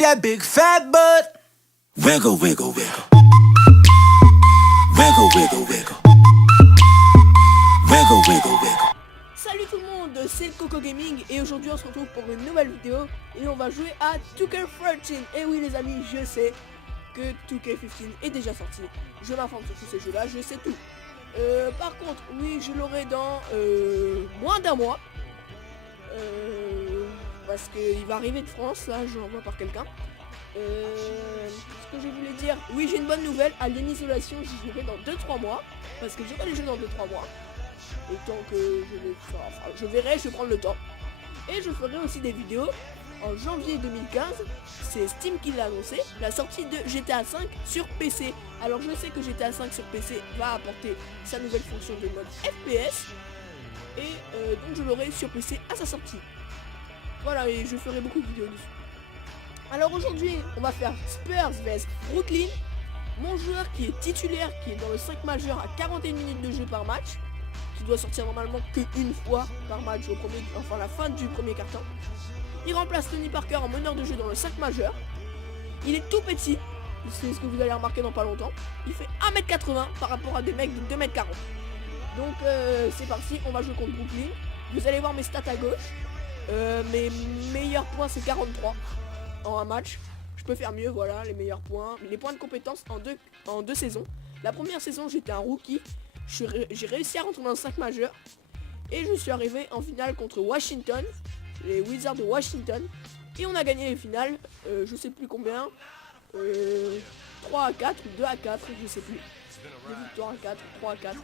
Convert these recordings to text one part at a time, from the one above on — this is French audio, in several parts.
that big fat butt. Wiggle, wiggle, wiggle. Wiggle, wiggle, wiggle. Wiggle, wiggle, wiggle. Salut tout le monde, c'est le Coco Gaming et aujourd'hui on se retrouve pour une nouvelle vidéo et on va jouer à 2K13. Et oui les amis, je sais que 2K15 est déjà sorti. Je m'informe sur tous ces jeux là, je sais tout. Par contre, oui, je l'aurai dans moins d'un mois. Parce qu'il va arriver de France, là, je l'envoie par quelqu'un. Ce que je voulais dire, oui, j'ai une bonne nouvelle. À l'isolation, j'y jouerai dans 2-3 mois. Parce que j'aurai les jeux dans 2-3 mois. Et tant que je verrai, je vais prendre le temps. Et je ferai aussi des vidéos en janvier 2015. C'est Steam qui l'a annoncé, la sortie de GTA 5 sur PC. Alors je sais que GTA 5 sur PC va apporter sa nouvelle fonction de mode FPS. Et donc je l'aurai sur PC à sa sortie. Voilà, et je ferai beaucoup de vidéos dessus. Alors aujourd'hui, on va faire Spurs vs Brooklyn. Mon joueur qui est titulaire, qui est dans le 5 majeur à 41 minutes de jeu par match, qui doit sortir normalement qu'une fois par match au premier, enfin la fin du premier quart-temps. Il remplace Tony Parker en meneur de jeu dans le 5 majeur. Il est tout petit, c'est ce que vous allez remarquer dans pas longtemps. Il fait 1m80 par rapport à des mecs de 2m40. Donc c'est parti, on va jouer contre Brooklyn. Vous allez voir mes stats à gauche. Mes meilleurs points c'est 43 en un match. Je peux faire mieux, voilà, les meilleurs points. Les points de compétence en deux saisons. La première saison j'étais un rookie. J'ai réussi à rentrer dans le 5 majeur. Et je suis arrivé en finale contre Washington, les Wizards de Washington. Et on a gagné les finales, je sais plus combien. 3 à 4 ou 2 à 4, je sais plus. 2 victoires à 4, 3 à 4.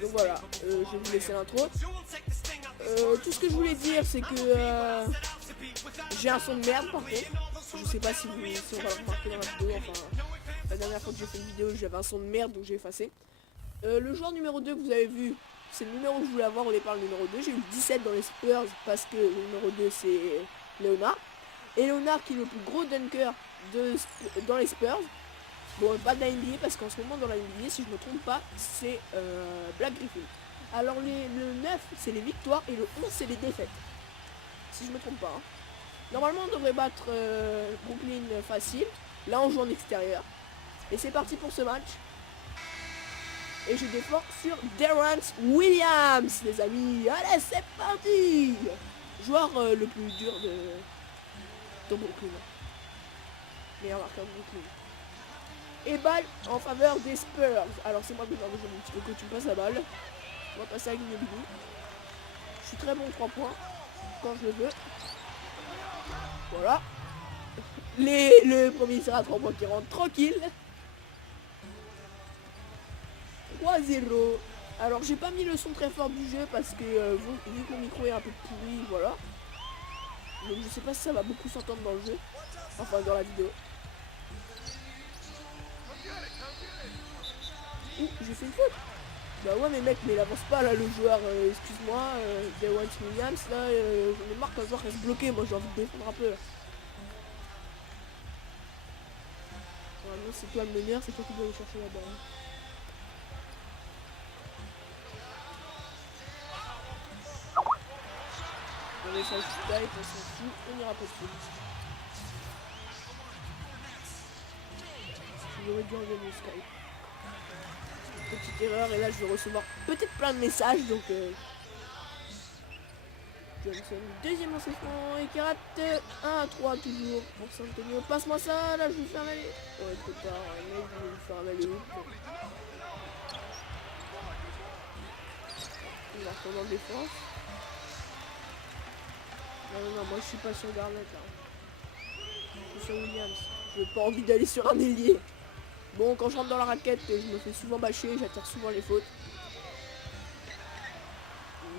Donc voilà, je vais vous laisser l'intro. Tout ce que je voulais dire c'est que j'ai un son de merde par contre. Je sais pas si on va le remarquer dans la vidéo. Enfin, la dernière fois que j'ai fait une vidéo j'avais un son de merde donc j'ai effacé. Le joueur numéro 2 que vous avez vu, c'est le numéro que je voulais avoir au départ, le numéro 2. J'ai eu 17 dans les Spurs parce que le numéro 2 c'est Leonard. Et Leonard qui est le plus gros dunker dans les Spurs. Bon, pas de la NBA parce qu'en ce moment dans la NBA, si je me trompe pas, c'est Black Griffin. Alors le 9 c'est les victoires et le 11 c'est les défaites. Si je me trompe pas. Hein. Normalement on devrait battre Brooklyn facile. Là on joue en extérieur. Et c'est parti pour ce match. Et je défends sur Terrence Williams, les amis. Allez, c'est parti. Joueur le plus dur de Brooklyn. Meilleur marqueur de Brooklyn. Et balle en faveur des Spurs. Alors c'est moi le joueur de jeu, mon petit coco, tu me passes la balle. On va passer avec une bidou. Je suis très bon 3 points quand je le veux. Voilà. Le premier sera à 3 points qui rentre tranquille. 3-0. Alors j'ai pas mis le son très fort du jeu parce que vu que mon micro est un peu pourri, voilà. Donc je sais pas si ça va beaucoup s'entendre dans le jeu. Enfin dans la vidéo. Ouh, j'ai fait une faute. Bah ouais mais mec, mais il avance pas là le joueur, excuse-moi, Terrence Williams là, j'en ai marre qu'un joueur reste bloqué, moi j'ai envie de défendre un peu là. Normalement c'est toi le meneur, c'est toi qui dois aller chercher la balle. On laisse un petit type, on s'en fout, on ira pas dessus. J'aurais dû enlever mon Skype. Petite erreur et là je vais recevoir peut-être plein de messages donc Johnson, deuxième lancement et qui rate 1 à 3 toujours pour Santonio. Passe-moi ça, là je vais lui faire un aller. Ouais trop tard, mec, je vais lui faire un aller. Il va retourner en défense. Non, moi je suis pas sur Garnett là. Je suis sur Williams. Je n'ai pas envie d'aller sur un ailier. Bon, quand je rentre dans la raquette, je me fais souvent bâcher, j'attire souvent les fautes.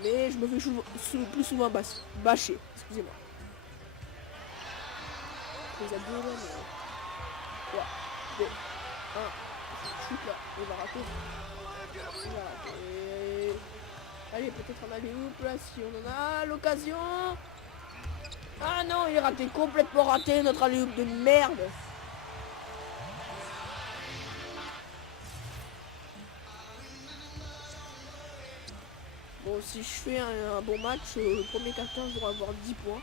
Mais je me fais plus souvent bâcher, excusez-moi. Les abdos là, mais... 3, 2, 1, shoot là, il va rater. Il va rater. Allez, peut-être un alley-oop là, si on en a l'occasion. Ah non, il est raté, complètement raté, notre alley-oop de merde. Bon, si je fais un bon match, le premier quart-temps, je devrais avoir 10 points.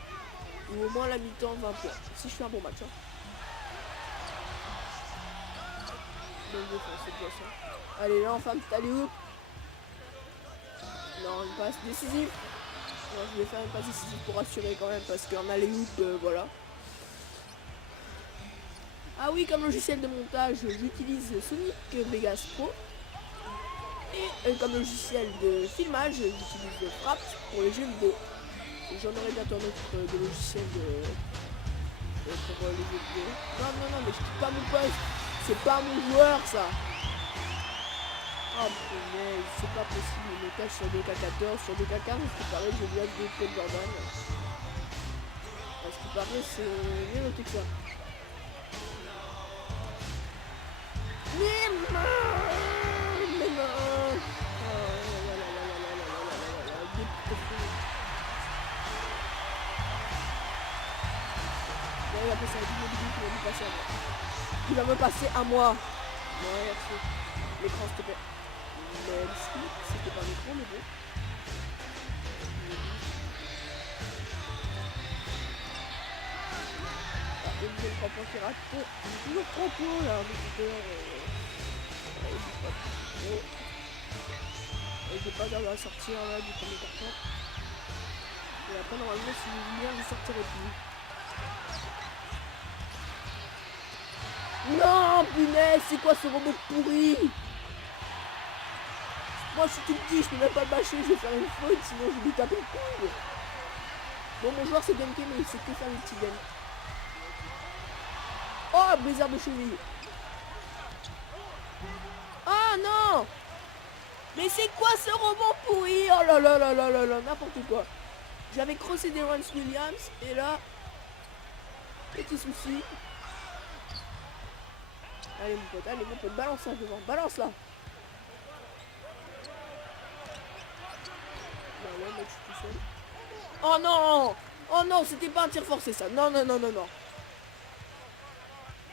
Ou au moins la mi-temps 20 points. Si je fais un bon match. Hein. Bonne défense, c'est déjà ça. Allez, là enfin, petit alley-oop. Non, une passe décisive. Non, je vais faire une passe décisive pour assurer quand même parce qu'en alley-oop, voilà. Ah oui, comme logiciel de montage, j'utilise Sonic Vegas Pro. Et comme logiciel de filmage, j'utilise Fraps pour les jeux vidéo. J'en aurai bientôt un autre de logiciel pour les jeux vidéo. Non, mais je quitte pas mon poste. C'est pas mon joueur, ça. Oh punaise, c'est pas possible. Le montage sur DK14, sur DK15, parce qu'il paraît que je viens de Code Jordan. Parce qu'il paraît c'est mieux noté que ça. Mais non. Il va passer à 10 minutes, il va me passer à moi. Ouais, merci. L'écran, s'il te plaît. Merci. C'était pas l'écran, mais bon. Ah, une deuxième 3 points qui rate. Toujours 3 points là, mon compteur. Et j'ai pas d'heure à sortir là du premier carton. Et après, normalement, si je veux bien, je sortirai plus. Non, punaise, c'est quoi ce robot pourri? Moi, si tu me dis, je peux même pas le bâcher, je vais faire une faute, sinon je vais lui taper le cou. Bon, mon joueur c'est ganké, mais il sait que faire les petits gains. Oh, blizzard de cheville. Oh non! Mais c'est quoi ce robot pourri? Oh là là là là là là, n'importe quoi. J'avais crossé des Rance Williams, et là, petit souci. Allez mon pote, balance là devant, balance là. Là, mec, je suis tout seul. Oh non! Oh non, c'était pas un tir forcé ça. Non.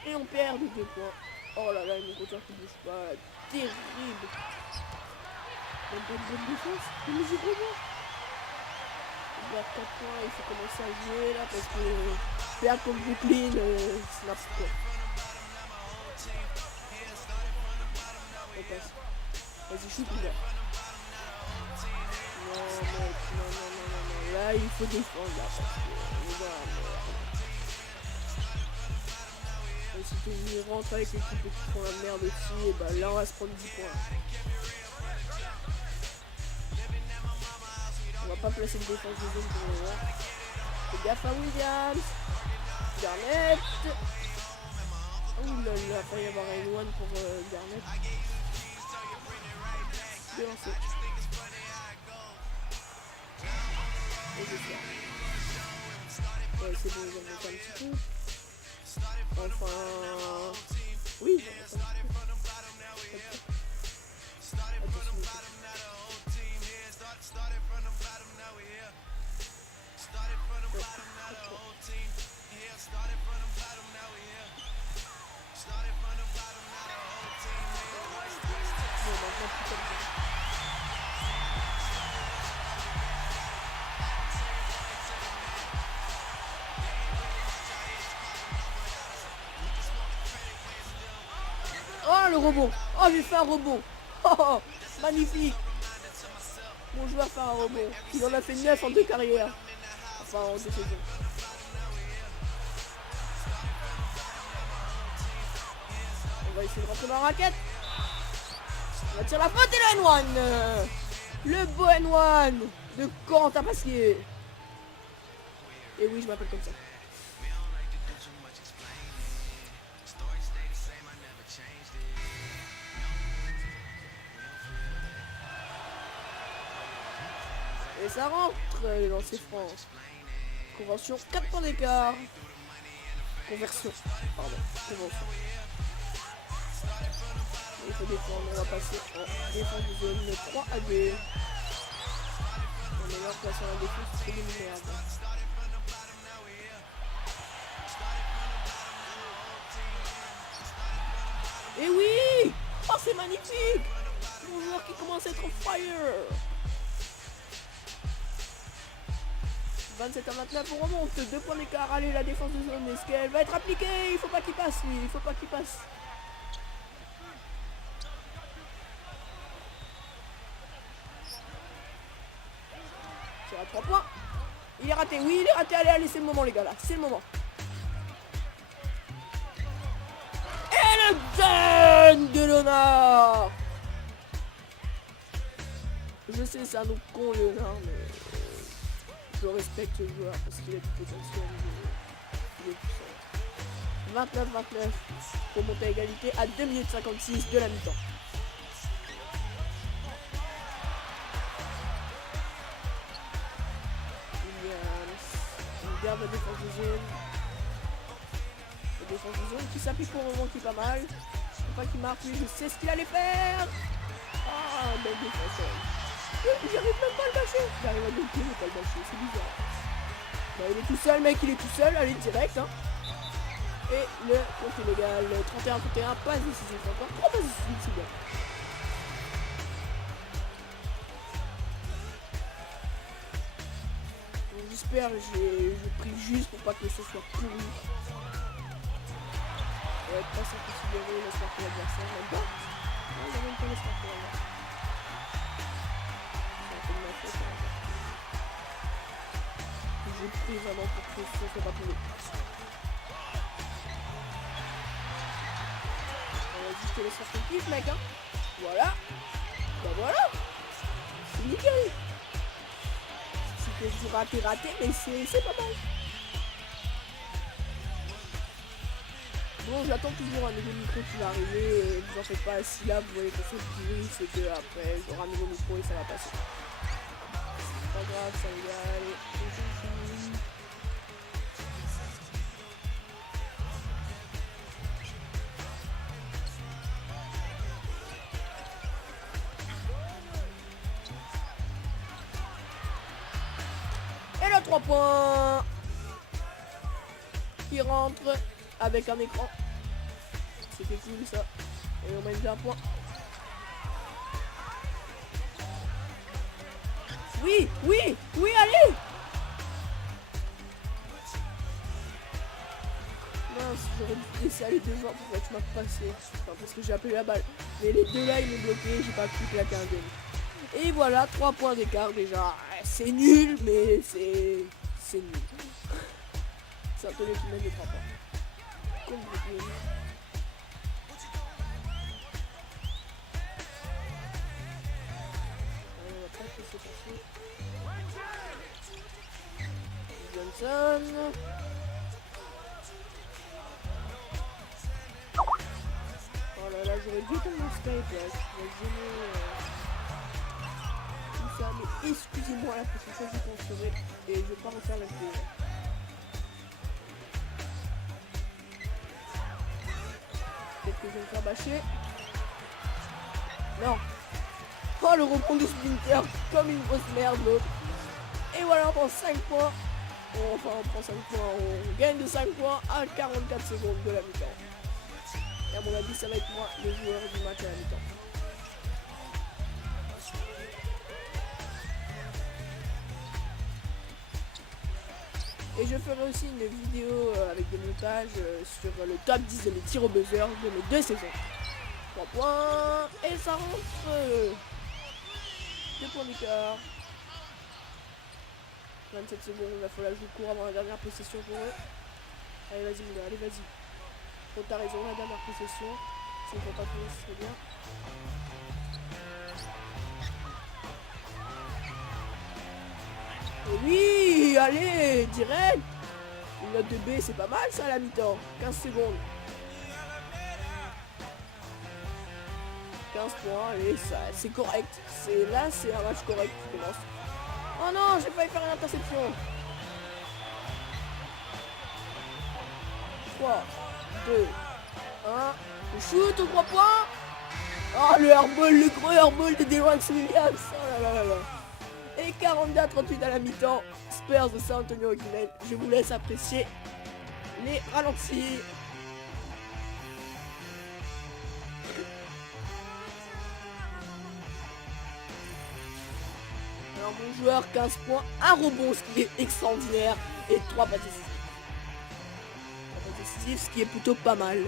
Et on perd de 2 points. Oh là là, mon compteur qui bouge pas. Terrible. Bonne défense. Mais j'ai vraiment. Il y a 4 points, il faut commencer à jouer là parce que perdre contre Brooklyn, c'est n'importe quoi. On passe. Vas-y, shoot mon gars. Non, mec, non. Là, il faut défendre là parce que les gars, et si tu rentres avec l'équipe et qui font la merde aussi, et bah là on va se prendre 10 points. On va pas placer une défense de zone pour le moment. Fais gaffe à Williams. Garnett. Ouh là là, il va y avoir un one pour Garnett. Bien lancé. Et je fais. Ouais, c'est bon, ils ont monté un petit peu. Enfin... Oui, j'en ai pas un petit peu. Oh le rebond. Oh j'ai fait un rebond. Oh magnifique. Mon joueur fait un rebond. Il en a fait 9 en 2 carrières. Enfin en 2 saisons. On va essayer de rentrer dans la raquette. On va tirer la faute et le N1. Le beau N1 de Quentin Pasquier. Et oui je m'appelle comme ça. Et ça rentre, les lancers francs. Convention, 4 points d'écart. Conversion, pardon, convention. Il faut défendre, on va passer en défense de zone 3 à 2. On est meilleur place en la défense, c'est éliminaire. Et oui! Oh c'est magnifique! Mon joueur qui commence à être en fire! 27 à 29, on remonte. 2 points d'écart. Allez, la défense de zone. Est-ce qu'elle va être appliquée? Il faut pas qu'il passe, lui. Il faut pas qu'il passe. Tire à 3 points. Il est raté. Oui, il est raté. Allez, allez, c'est le moment, les gars, là. C'est le moment. Et le dunk de Léonard. Je sais, c'est un autre con, Léonard, mais je respecte le joueur parce qu'il a du potentiel. Il est puissant. 29-29 pour monter à égalité à 2 minutes 56 de la mi-temps. Il garde la défense de zone. La défense de zone qui s'applique pour le moment, qui est pas mal. Je sais pas qui marque, lui, je sais ce qu'il allait faire. Ah, belle défense. J'arrive même pas à le bâcher. J'arrive à le bloquer, mais pas le bâcher, c'est bizarre. Bah, il est tout seul, mec, il est tout seul. Allez, direct, hein. Et le compte illégal, 31-31, pas décisif encore. 3 passes décisives, c'est bien. Donc, j'espère, je prie juste pour pas que le son soit pourri. Ouais, pas sans considérer l'espoir pour l'adversaire, même pas. Non, il n'y a même pas l'espoir pour l'adversaire. Je prie vraiment pour que ce soit pas plus. On va juste te laisser faire ton kiff, mec, hein. Voilà. Bah voilà. C'est nickel. Si que je dis raté, mais c'est pas mal. Bon, j'attends toujours un nouveau micro qui va arriver. Ne vous en faites pas, si là vous voyez que c'est pourri, c'est que après j'aurai un nouveau micro et ça va passer. C'est pas grave, ça y est, allez. Et là, 3 points qui rentre avec un écran. C'était cool ça. Et on mène d'un point. Oui, oui, oui, allez. Mince, j'aurais dû laisser aller deux joueurs pour que tu m'as passé. Enfin, parce que j'ai appelé la balle. Mais les deux là, ils m'ont bloqué, j'ai pas pu claquer un game. Et voilà, 3 points d'écart déjà. C'est nul, mais c'est nul. C'est Antonio qui mène les 3 points. Comme Brooklyn. On va pas laisser passer. Johnson. Oh là là, j'aurais dû éteindre mon Skype là. Je vais gêner. Tout ça, mais excusez-moi, la prochaine fois je construirai et je vais pas refaire la vidéo. Peut-être que je vais me faire bâcher. Non. Oh, le rebond de Splinter, comme une grosse merde l'autre. Et voilà, on prend 5 points. Enfin, on prend 5 points. On gagne de 5 points à 44 secondes de la mi-temps. Et à mon avis, ça va être moi le joueur du match à la mi-temps. Et je ferai aussi une vidéo avec des montages sur le top 10 de mes tirs au buzzer de mes 2 saisons. 3 points. Et ça rentre. 2 points d'écart. 27 secondes, il va falloir jouer court avant la dernière possession pour eux. Allez, vas-y, mon gars, allez, vas-y. Bon, t'as raison, la dernière possession. Si on ne peut pas finir, ce serait bien. Et oui, allez, direct. Une note de B, c'est pas mal ça à la mi-temps. 15 secondes. 15 points, allez, ça, c'est correct. Là, c'est un match correct qui commence. Oh non, j'ai failli faire une interception. 3, 2, 1. Le shoot aux 3 points. Oh, le airball, le gros airball de Dewan Williams. Oh là là là là. Et 42-38 à la mi-temps. Spurs de San Antonio qui mène. Je vous laisse apprécier les ralentis. Alors bon joueur, 15 points, un rebond, ce qui est extraordinaire, et 3 passes décisives. 3 passes décisives, ce qui est plutôt pas mal.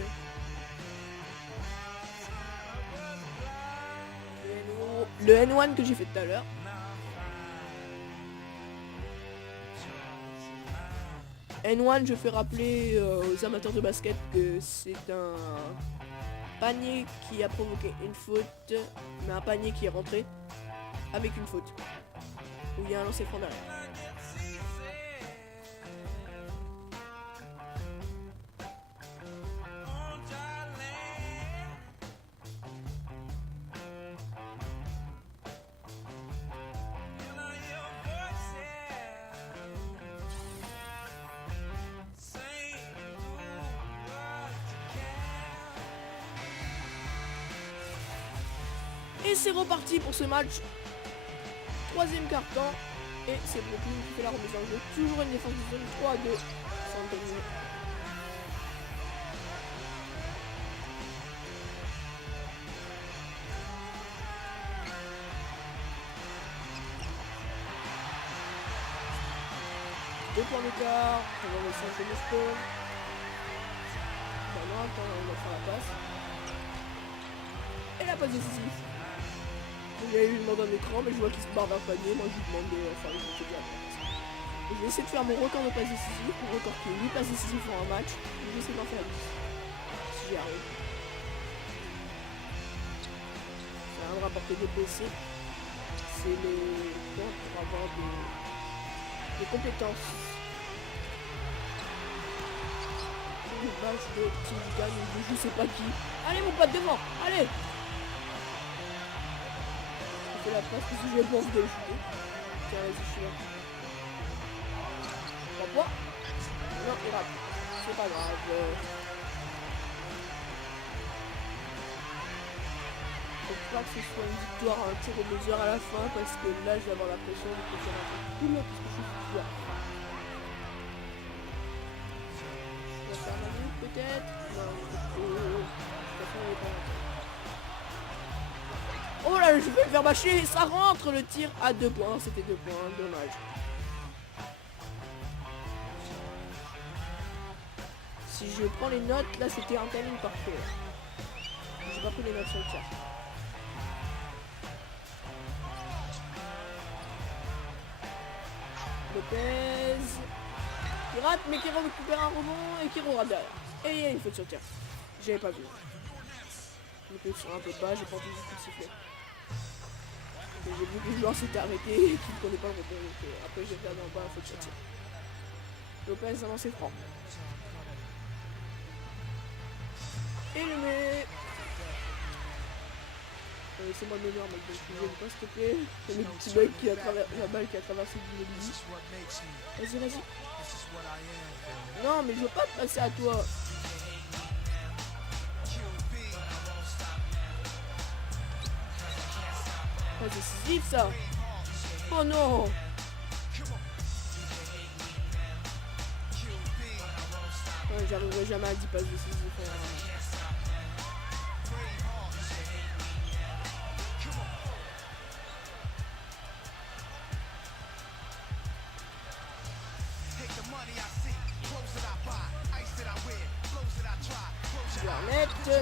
Le N1 que j'ai fait tout à l'heure. N1, je fais rappeler aux amateurs de basket que c'est un panier qui a provoqué une faute, mais un panier qui est rentré avec une faute, où il y a un lancer franc derrière. Et c'est reparti pour ce match. Troisième quart-temps. Et c'est Brooklyn qui fait la remise en jeu. Toujours une défense de zone 3 à 2. Deux points d'écart. On va laisser un peu de score. Non, attends, on va faire la passe. Et la passe décisive. Il y a eu une demande en écran, mais je vois qu'il se barre vers le panier. Moi je lui demande de faire une petite bien. Je vais essayer de faire mon record de passes décisives. Mon record qui est 8 passes décisives pour un match. Je vais essayer d'en faire 10. Si j'y arrive. Ça va me rapporter des PC. C'est les points pour avoir des compétences. Une base de Team Gun ou je sais pas qui. Allez mon pote devant, allez. Je fais la passe parce que j'ai pas envie de le shooter. Tiens vas-y je suis là. 3 points. Non il rate. C'est pas grave. Faut pas que ce soit une victoire à un tir au buzzer à la fin parce que là je vais avoir la pression de faire un peu cool parce que je suis victoire. Peut-être. Oh là, je vais me faire bâcher. Ça rentre le tir à 2 points. C'était 2 points. Dommage. Si je prends les notes, là c'était un timing parfait. J'ai pas pris les notes sur le chat. Lopez. Il rate, mais Kiro récupère un rebond et Kiro rate derrière. Et il y a une faute sur tir. J'avais pas vu. Le coup sur un peu bas, j'ai pas entendu tout siffler. J'ai vu que le joueur s'était arrêté et qu'il ne connaît pas le rebond. Donc après j'ai regardé en bas, faute sur tir. Lopez a lancé franc. Et le met. Laissez-moi le meilleur, mec. Donc je vais pas s'il te plaît. C'est le petit mec qui a la balle qui a traversé du milieu. Vas-y, vas-y. Non, mais je veux pas te passer à toi. Oh, c'est décisif ça. Oh non. Ouais, j'arriverai jamais à 10 passes décisives.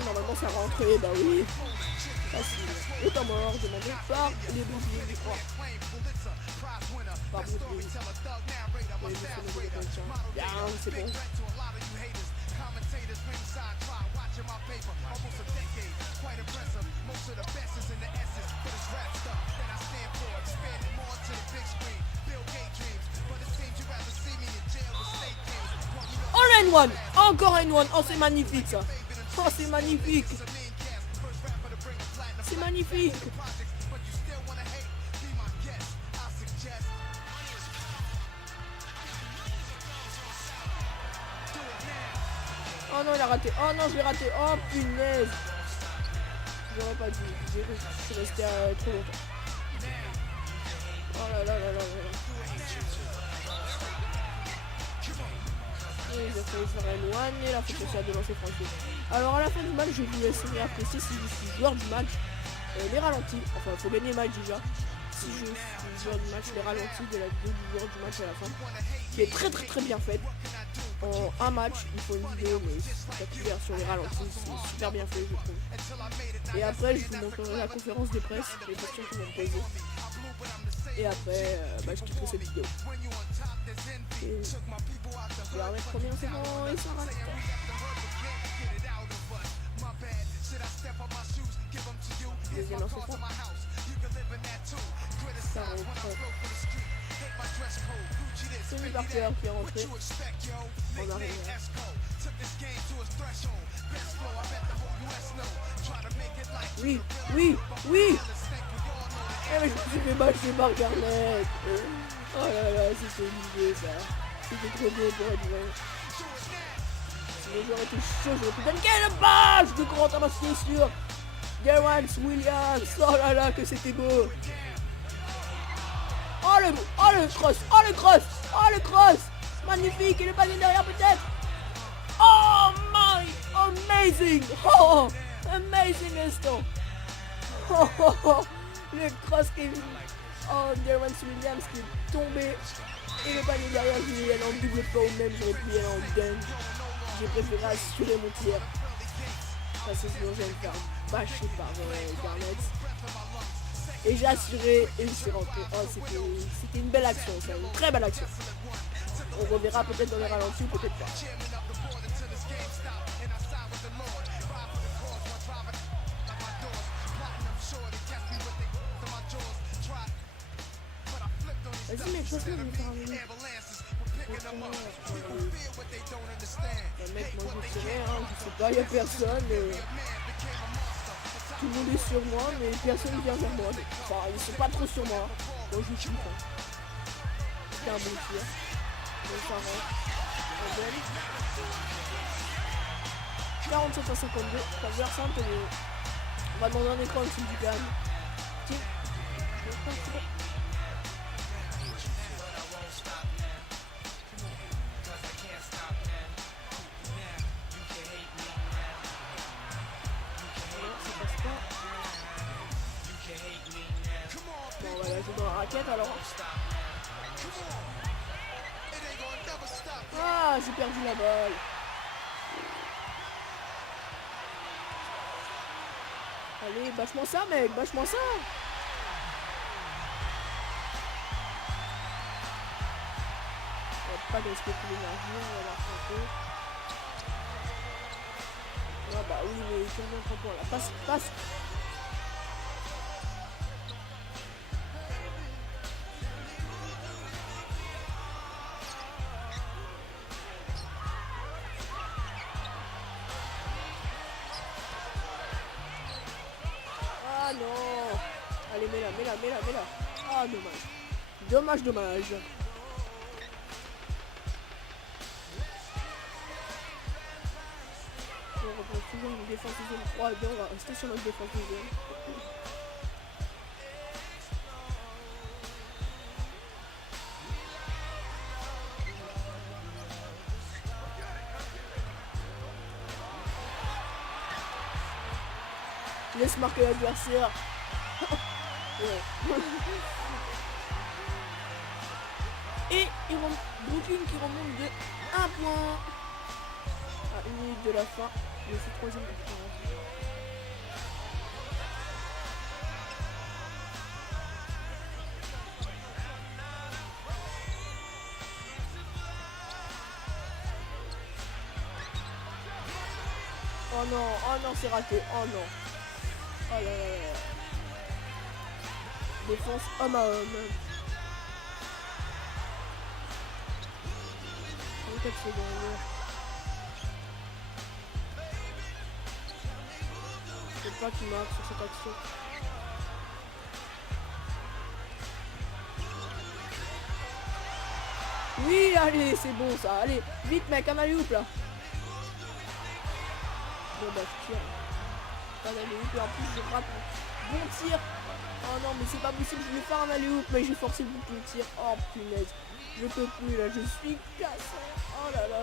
Normalement ça rentrait, bah oui. Facile. Le temps mort demandé par les boucliers du 3. Par bouclier. Bien, c'est bon. Oh le N1. Encore un N1. Oh c'est magnifique ça. Oh c'est magnifique. C'est magnifique. Oh non il a raté. Oh non je l'ai raté. Oh punaise. J'aurais pas dû. Je suis resté trop longtemps. Oh là là là là là. Ils ont fait faire N1 et la faute sociale de lancer franchi. Alors à la fin du match, je vous laisserai apprécier si je suis joueur du match les ralentis. Enfin, il faut gagner le match déjà. si je suis joueur du match, les ralentis de la vidéo du joueur du match à la fin, qui est très bien faite. En un match, il faut une vidéo, mais spectaculaire sur les ralentis, c'est super bien fait, je trouve. Et après, je vous montrerai la conférence de presse, les questions qu'ils vont me poser. Et après, je quitterai cette vidéo. Et je vais remettre combien c'est bon, et ça rate. Deuxième lancer franc. Ça rentre. Tony Parker qui est rentré en arrière. Oui. Eh mais je me suis fait bâcher par Garnett. Oh là là, c'était une ça. C'était trop beau pour être vrai. Sinon j'aurais été chaud, j'aurais pu dunker le bâche de Corentin Masquet sur Garance Williams. Oh là là, que c'était beau. Oh le cross. Magnifique, et le ballon derrière peut-être. Oh my, amazing. Oh, amazing instant. Oh, le cross qui est Garance Williams qui est tombé. Et le panier derrière, je vais y aller en double pas ou même j'aurais pu y aller en dunk. J'ai préféré assurer mon tir. Parce que sinon j'allais me faire bâcher par Garnett. Et j'ai assuré et je suis rentré. Oh, c'était une belle action, ça, une très belle action. On reverra peut-être dans les ralentis, peut-être pas. Vas-y mec, je vais faire un minute. Mec, moi je tirais, je sais pas, y'a personne. Tout le monde est sur moi, mais personne vient vers moi. Enfin, ils sont pas trop sur moi. Moi je suis c'est un bon tir. Donc ça rentre. Belle. 47 à 52. Ça veut dire simple, mais on va demander un écran au-dessus du calme. Tiens. Bon, voilà, je joue dans la raquette alors. Ah, j'ai perdu la balle. Allez, bâche-moi ça, mec, bâche-moi ça. Pas d'esprit de l'énergie, on va la frapper. Ah bah oui, mais combien de points là? Passe. Ah non. Allez, mets-la. Ah, dommage. On reprend toujours une défense de zone 3 et bien on va rester sur notre défense de zone. Laisse marquer l'adversaire. Ouais. Et Brooklyn qui remonte de 1 point à 1 minute de la fin de ce troisième quart. Oh non, c'est raté. Oh non. Oh là là. Défense homme à homme. 34 secondes. Je sais pas qui marque sur cette action. Oui, allez, c'est bon ça. Allez, vite mec, un alley-oop là. Bon bah je tire. Pas d'alley-oop et en plus je rate mon bon tir. Oh non mais c'est pas possible, je voulais faire un alley-oop mais j'ai forcé le bouton de tir. Oh punaise. Je peux plus là, je suis cassé. Oh là là.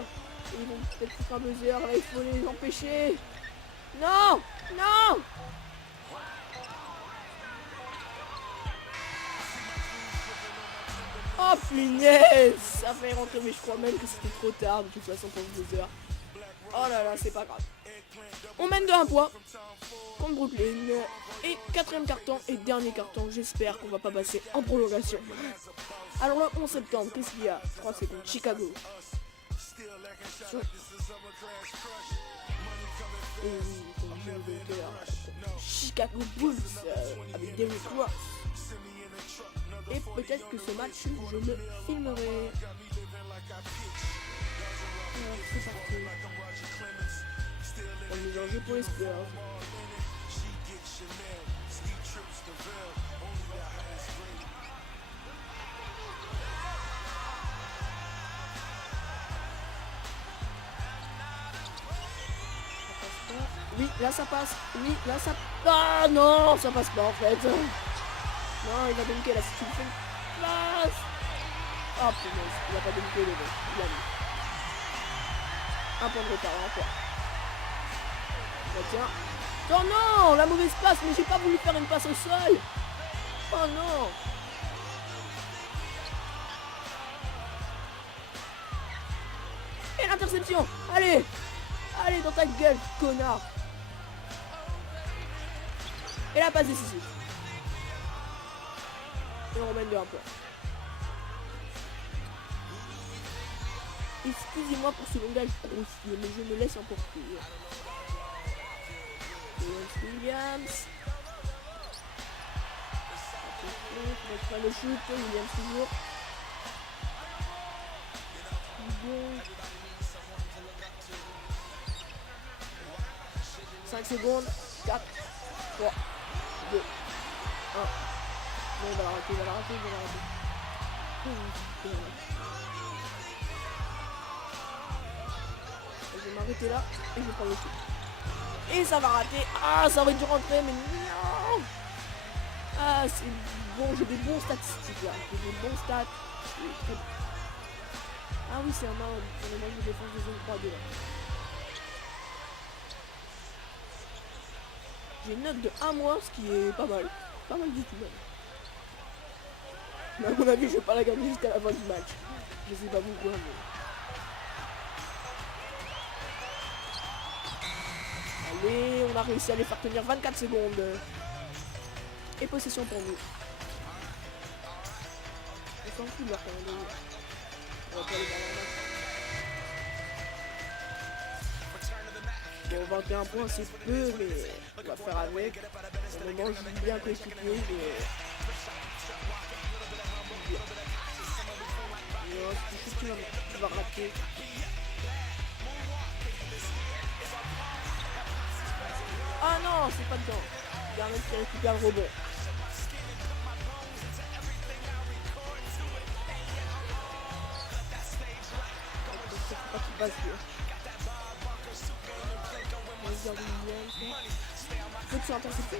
Ils vont peut-être foutre un buzzer, là il faut les empêcher. Non. Oh punaise, ça fait rentrer, mais je crois même que c'était trop tard de toute façon pour 2 heures. Oh là là, c'est pas grave. On mène de 1 point contre Brooklyn. Et 4ème carton et dernier carton. J'espère qu'on va pas passer en prolongation. Alors le 11 septembre, qu'est-ce qu'il y a? 3 secondes. Chicago. Et oui, Chicago Bulls avec Derrick Rose. Et peut-être que ce match, je le filmerai. Alors, c'est parti. On est en jeu pour les Spurs. Oui, là ça passe. Oui, là ça... Ah non, ça passe pas en fait. Non, il va dunker là, si tu le fais une place. Oh punaise, il a pas dunké le mec. Il a mis. 1 point de retard, encore. Bah tiens. Oh non, la mauvaise passe, mais j'ai pas voulu faire une passe au sol. Oh non. Et l'interception. Allez. Allez dans ta gueule, connard. Et la passe décisive. Et on mène de 1 point. Excusez-moi pour ce langage grossier, mais je me laisse emporter. Williams. On va faire le shoot. Williams toujours. Bon. 5 secondes. 4, 3, 2, 1. Non, il va la rater, il va la rater, il va la rater. Je vais m'arrêter là et je vais prendre le shoot. Et ça va rater. Ah, ça aurait dû rentrer, mais non. Ah, c'est bon, j'ai des bons statistiques là. J'ai des bons stats. Ah oui, c'est un man. On est même de défense de zone 3-2 là. J'ai une note de 1-, ce qui est pas mal. Pas mal du tout même. Mais à mon avis, je vais pas la gagner jusqu'à la fin du match. Je sais pas pourquoi, mais... Allez, on a réussi à les faire tenir 24 secondes. Et possession pour nous. On s'en fout de leur calendrier. On va pas aller dans la match. Bon, 21 points c'est peu, mais on va faire avec. Pour le moment, je suis bien coéquipier, mais... Non, c'est tout qui va rater. Ah non, c'est pas dedans. Il y a un mec qui récupère le rebond. C'est pas qu'il passe bien. Faut que tu intercepté.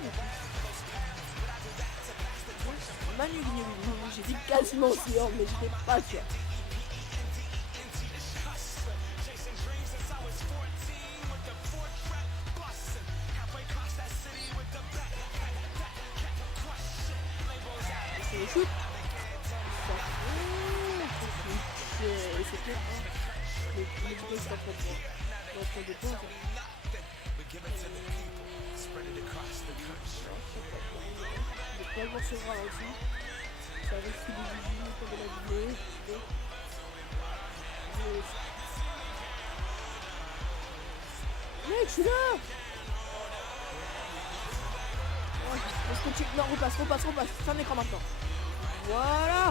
Manu Ginobili, j'ai dit quasiment sûr, mais j'étais pas sûr. C'est le shoot. C'était un. Mais du coup, c'est pas trop bon. On va prendre des points. Le poil sera aussi. Ça risque de bouger comme de la vidéo. Mec, je suis là. Est-ce que tu... Non, repasse. Fin d'écran maintenant. Voilà.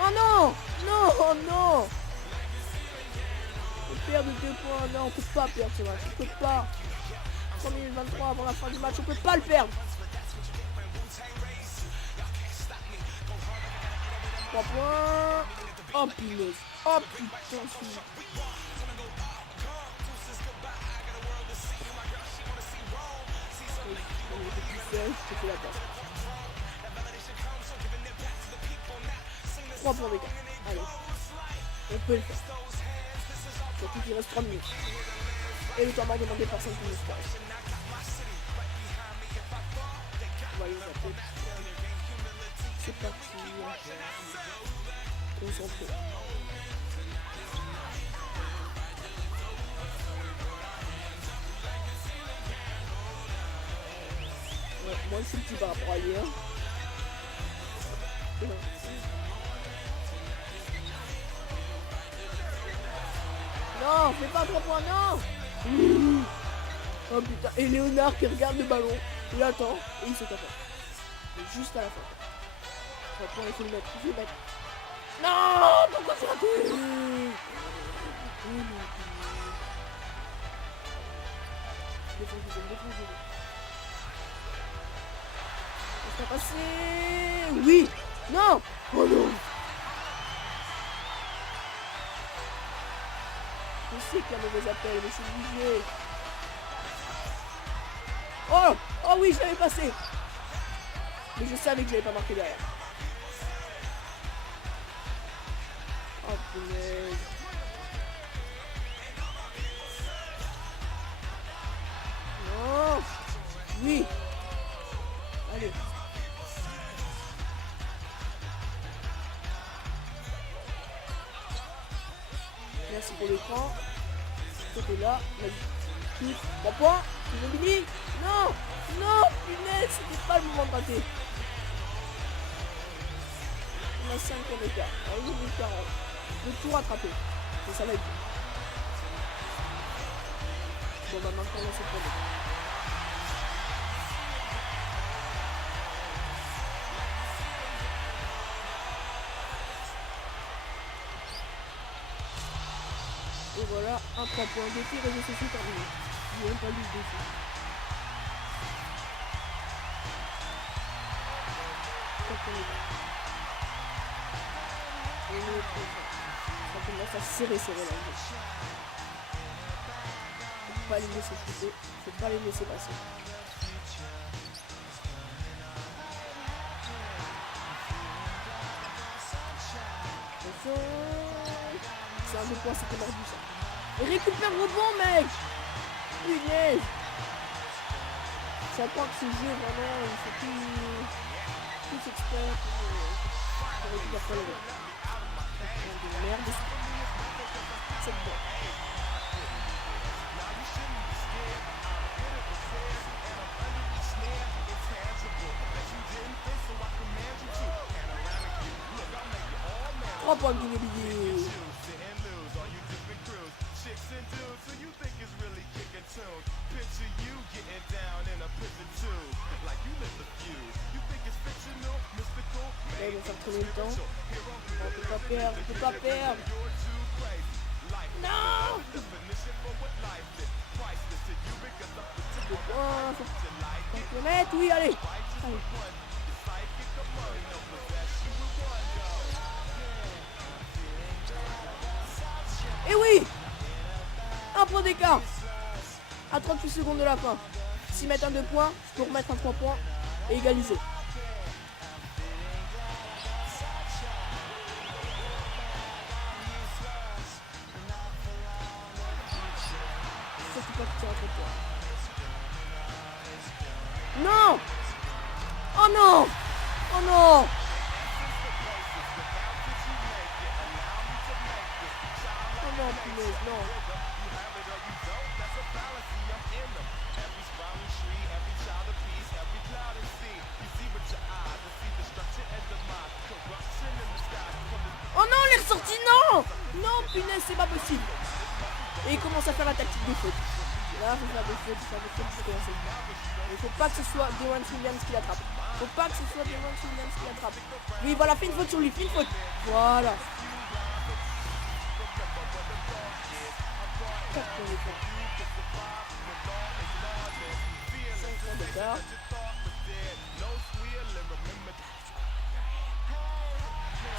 Oh non. Non, oh non. On perd de 2 points. Non, on peut pas perdre ce match. On peut pas. 3 minutes 23 avant la fin du match. On peut pas le perdre. 3 points. Oh punaise. Oh putain. C'est la passe. 3 points d'écart. Allez. On peut le faire. Surtout qu'il reste 3 minutes. Et le temps mort demandé par 5 minutes. On va les appeler. C'est parti. Concentré. Ouais, moi je suis petit par rapport à hier. Non, fais pas 3 points, non. Oh putain, et Léonard qui regarde le ballon, il attend et il se tape. Et juste à la fin. 3 points, il faut le mettre, il faut le mettre. Non, pourquoi c'est raté? Défense. Ça va passer. Oui. Non. Oh non. Je sais qu'il y a un mauvais appel, mais c'est obligé. Oh. Oh oui, je l'avais passé. Mais je savais que je n'avais pas marqué derrière. Oh punaise. Non. Oui. Allez. Merci pour l'écran. C'était là. 3 points. Immobilier. Non. Non. Punaise, c'était pas le moment de rater. On a 5 points d'écart. On a 40. Je vais tout rattraper. Mais ça va être bien. Bon, bah maintenant on se prend. Et voilà, un 3 points de tir et je suis terminé. Je n'ai même pas lu le défi. Ça commence à serrer là. Faut pas les laisser shooter, faut pas les laisser passer. Attention. C'est un 2 points, c'était mordu ça. Et récupère le rebond, mec. Punaise. Ça croit que ce jeu, vraiment, il faut plus expert pour récupérer pas le rebond. Merde. C'est bon. Trois points d'immobilier. Là, ils vont faire tourner le temps. On peut pas perdre. Non. 2 points. Faut le mettre, oui, allez. Et oui. 1 point d'écart. À 38 secondes de la fin. S'ils mettent un 2 points, je peux remettre un 3 points et égaliser. Non. Oh non. Oh non. Oh non, punaise, non. Oh non, il est ressorti, non. Non, punaise, c'est pas possible. Et il commence à faire la tactique des fautes. Là, il faut faire des fautes, pour commencer. Il faut pas que ce soit Dewan Williams qui l'attrape. Faut pas que ce soit Dewan Williams qui l'attrape. Oui, voilà, fais une faute sur lui, fais une faute. Voilà. 4 points d'écart. 5 points d'écart.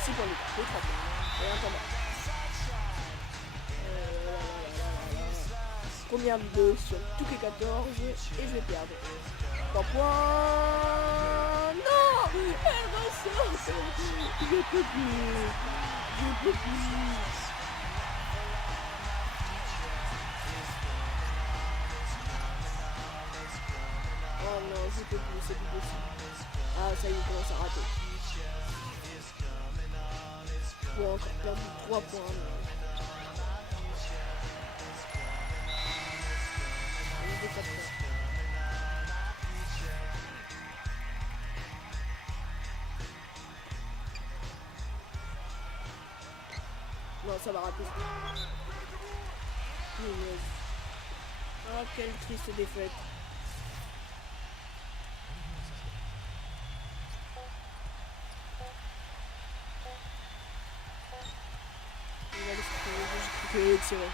6 points d'écart, et 3 points. Et un temps. Première vidéo sur tous les 14 et je vais perdre. 3 points. Non. Elle ressort. Je peux plus. Oh non, je peux plus, c'est plus possible. Ah, ça y est, il commence à rater. Bon, encore perdu 3 points. On est 4 points. Non, ça va rater. Ah, quelle triste défaite. Je vais tirer.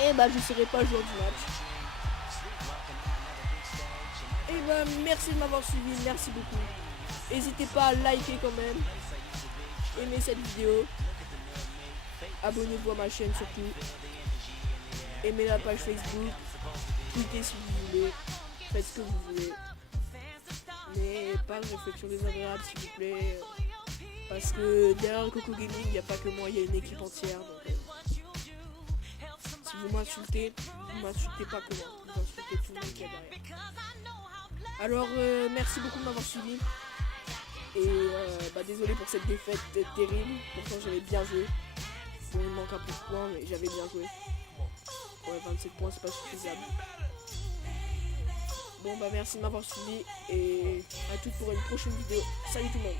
Et bah je serai pas le joueur du match. Et bah merci de m'avoir suivi, merci beaucoup. N'hésitez pas à liker quand même. Aimez cette vidéo. Abonnez-vous à ma chaîne surtout. Aimez la page Facebook. Tweetez si vous voulez. Faites ce que vous voulez. Mais pas de réflexion désagréable s'il vous plaît. Parce que derrière le Coco Gaming, il n'y a pas que moi, il y a une équipe entière. Donc, si vous m'insultez pas que moi. Vous insultez tout le monde qui est derrière. Alors, merci beaucoup de m'avoir suivi. Et désolé pour cette défaite terrible. Pourtant, j'avais bien joué. Bon, il manque un peu de points, mais j'avais bien joué. Ouais, 27 points, c'est pas suffisable. Bon, merci de m'avoir suivi. Et à toutes pour une prochaine vidéo. Salut tout le monde.